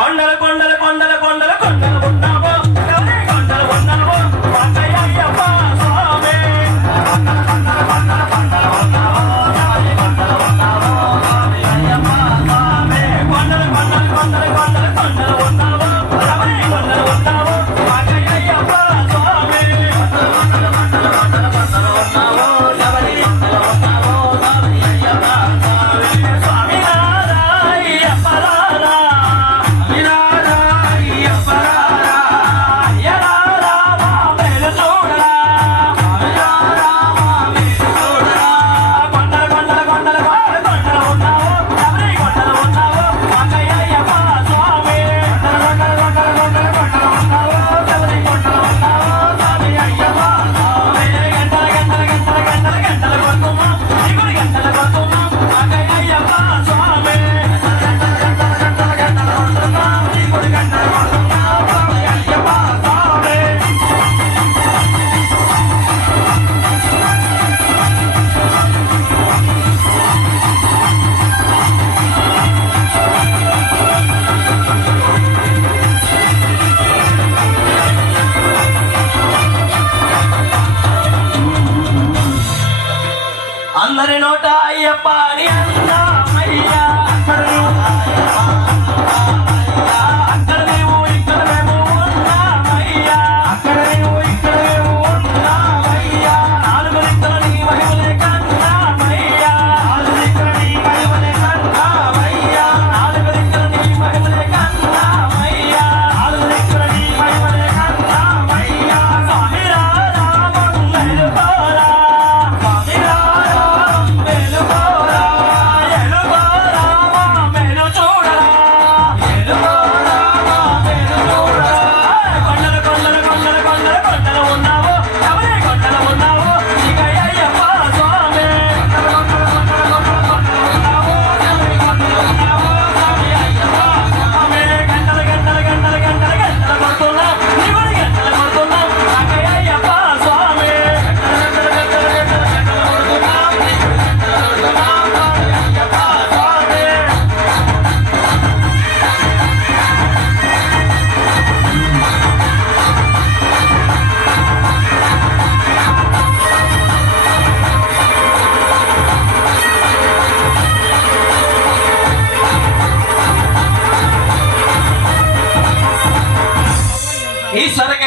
కొండల కొండల అందరి నోట అయ్యప్ప అని అన్నామయ్యా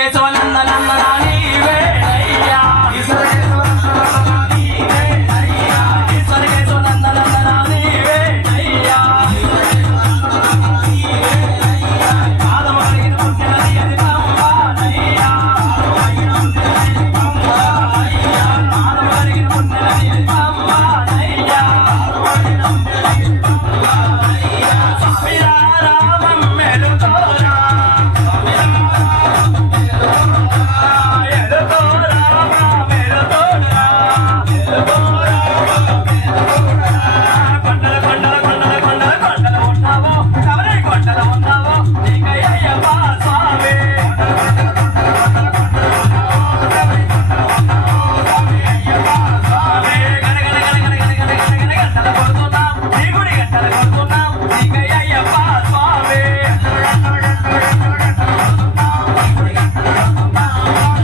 ఈశ్వర నీవే అయ్యా. Thank you.